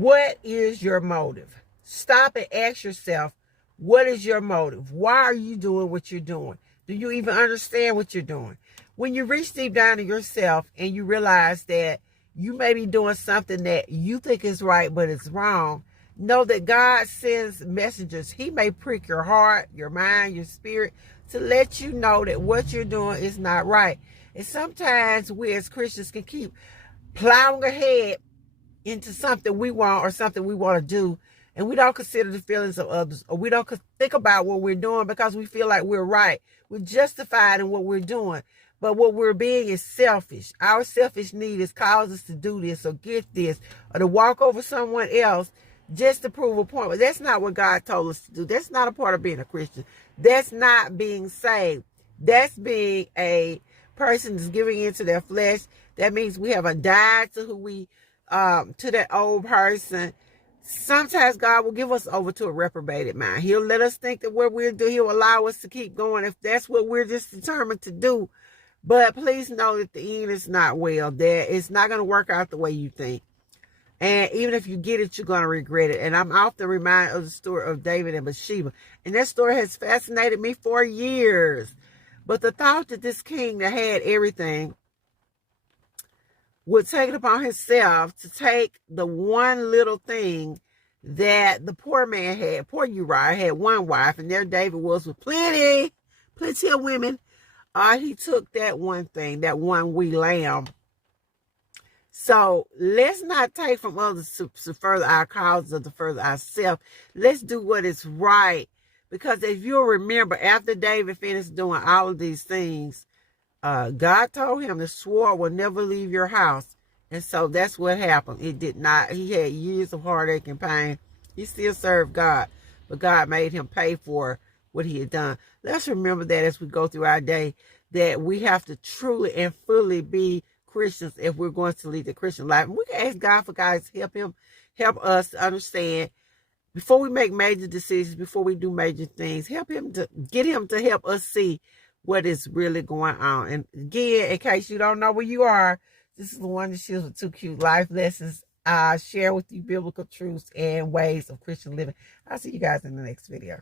What is your motive? Stop and ask yourself, what is your motive? Why are you doing what you're doing? Do you even understand what you're doing? When you reach deep down in yourself and you realize that you may be doing something that you think is right, but it's wrong, know that God sends messengers. He may prick your heart, your mind, your spirit to let you know that what you're doing is not right. And sometimes we as Christians can keep plowing ahead into something we want or something we want to do, and we don't consider the feelings of others, or we don't think about what we're doing because we feel like we're right. We're justified in what we're doing, but what we're being is selfish. Our selfish need is cause us to do this or get this or to walk over someone else just to prove a point. But that's not what God told us to do. That's not a part of being a Christian. That's not being saved. That's being a person that's giving into their flesh. That means we haven't died to who we to that old person. Sometimes God will give us over to a reprobated mind. He'll let us think that what we'll do, he'll allow us to keep going if that's what we're just determined to do. But please know that the end is not well. That it's not going to work out the way you think. And even if you get it, you're going to regret it. And I'm often reminded of the story of David and Bathsheba. And that story has fascinated me for years. But the thought that this king that had everything would take it upon himself to take the one little thing that the poor man had. Poor Uriah had one wife, and there David was with plenty of women. He took that one thing, that one wee lamb. So let's not take from others to further our causes or to further ourselves. Let's do what is right. Because if you'll remember, after David finished doing all of these things, God told him the sword will never leave your house. And so that's what happened. It did not. He had years of heartache and pain. He still served God, but God made him pay for what he had done. Let's remember that as we go through our day, that we have to truly and fully be Christians if we're going to lead the Christian life. And we can ask God for guidance, help us to understand before we make major decisions, before we do major things, get him to help us see what is really going on. And again, in case you don't know where you are, this is the one that Shields with 2 cute life lessons. Share with you biblical truths and ways of Christian living. I'll see you guys in the next video.